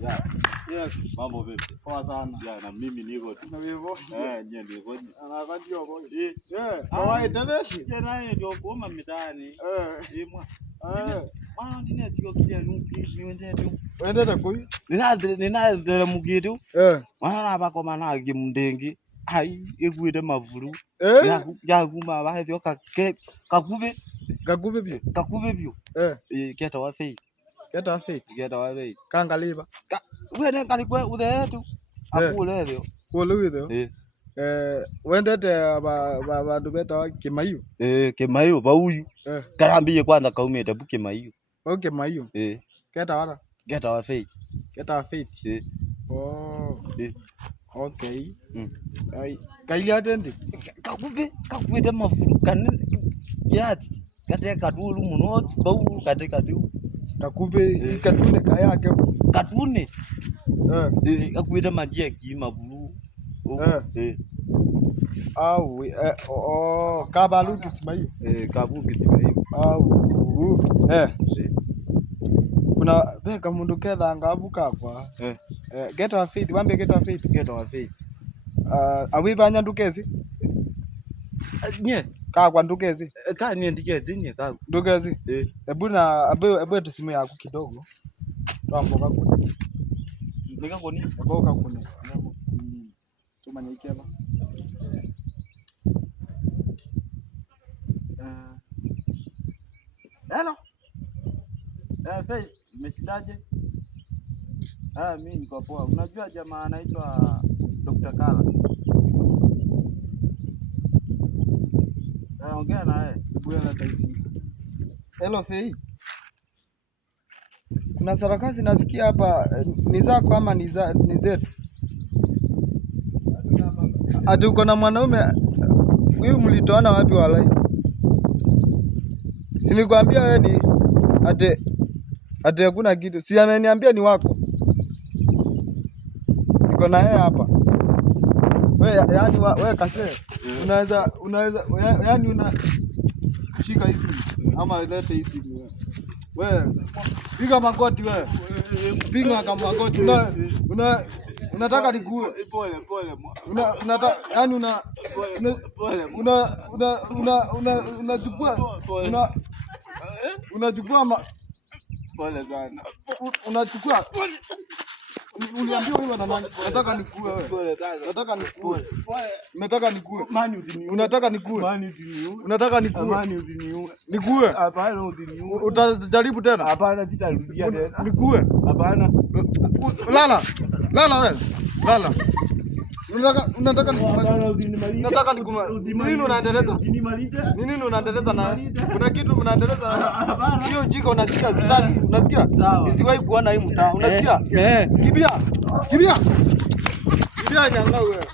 Yeah. Yes. Mambo vipi? Poa sana. Yeah, na mimi niko tu. Na wewe? Nye niko. Anakati hapo. Hawaye tabeshi. Je, naye ndio kuoma mitaani. Mwa. Mwana ndine tiko kia nuki niwende tu. Wende takui? Nina mugitu. Mwana abako mana gimndengi. Ai egwide mavuru. Ya guma ba hetyo kakube. Kakube bio. Kakube bio. Keta wa fei. Keta fei. Keta wa fei. Kangaliba. Wende kalikwe uthetu. Akule thio. Kule thio. Wendete bandu beta Kimaiyo. Kimaiyo bauyu. Karambiye kwanza kaumete bu Kimaiyo. Kimaiyo. Keta wara. Keta wa fei. Keta wa fei. Oh. Okay. Ai kaili atende. Kakubite mafuru kanini. Yati. Kate kadulu muno bau kate kadu. Kakube katune kayake. Katune. Kakubite majie ki mabulu. Au kabalu Kismayo. Kabu Kismayo. Au kuna beka mundu ketha ngabuka kwa. Get our faith, wambe get our faith. Get our faith. Awibanya ndukezi? Nye ka kwa ndukezi? Ka nye ndikezi nye ka. Ndukezi? Ebu tusimu yako kidogo. Twamboka kuni. Nika kuni? Boka kuni. Tumanikia ba. Hello. Fei, umeshindaje? Mimi niko poa. Unajua jamaa anaitwa Dr. Kala. Ongea naye. Bwana Taisi. Hello Fei. Kuna sarakasi nasikia hapa ni zako ama ni zetu? Ati uko na mwanaume huyu mlitoana wapi walai? Si nilikwambia wewe ni ate hakuna kitu. Si ameniambia ni wako. Niko na yeye hapa. Wewe yani wewe kase. Unaweza yani shika hizi ama lete hizi wewe. Piga magoti wewe. Piga kama magoti. Unataka nikuue. Pole. Unataka yani unachukua pole sana. Unachukua uliambia wewe na nani? Nataka nikuue wewe. Pole sana. Nataka nikuue. Nataka nikuue. Unataka nikuue. Unataka nikuue. Nikuue. Hapana udiniue. Utajaribu tena? Hapana sitarudia tena. Nikuue. Hapana. Lala wewe. Lala. Unataka nini unaendeleza? Nini unaendeleza na? Kuna kitu mnaendeleza. Hiyo jiko unasikia stadi. Unasikia? Isiwahi kuona hii mtaa. Unasikia? Kibia nyanga wewe.